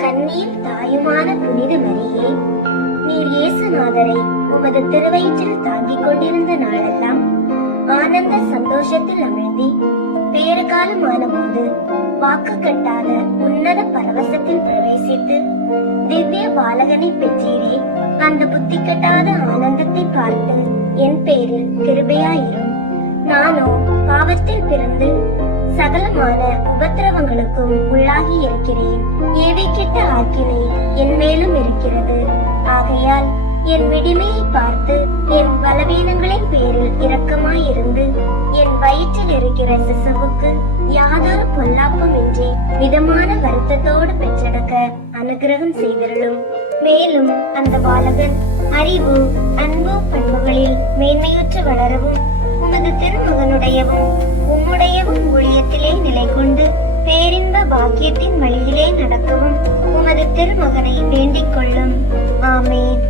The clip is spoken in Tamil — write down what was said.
கன்னியின் தாயுமான புனித மரியே, நீர் இயேசுநாதரை உமது திருவயிற்றில் தாங்கிக் கொண்டிருந்த நாளெல்லாம் ஆனந்த சந்தோஷத்தில் அமிழ்ந்தி பேறுகாலமான போது வாக்கு கட்டாத உன்னத பரவசத்தில் பிரவேசித்து திவ்ய பாலகனை பெற்றீரே. அந்த புத்தி கட்டாத ஆனந்தத்தை பார்த்து என் பேரில் கிருபையாயிரும். நானோ பாவத்தில் பிறந்து சகலமான உபத்திரவங்களுக்கும் உள்ளாகி இருக்கிறேன். ஏவை கெட்ட ஆக்கினை என் மேலும் இருக்கிறது. ஆகையால் என் விடிமையை பார்த்து என் பலவீனங்களின் பேரில் இரக்கமாயிருந்து என் வயிற்றில் இருக்கிற சிசுவுக்கு யாதொரு பொல்லாப்பும் இன்றி மிதமான வருத்தத்தோடு பெற்றெடுக்க அனுகிரகம் செய்திருளும். மேலும் அந்த பாலகன் அறிவு அன்பு பண்புகளில் மேன்மையுற்று வளரவும் உமது திருமகனுடையவும் உம்முடையவும் ஊழியத்திலே நிலை கொண்டு பேரின்ப பாக்கியத்தின் வழியிலே நடக்கவும் உமது திருமகனை வேண்டிக் கொள்ளும். ஆமேன்.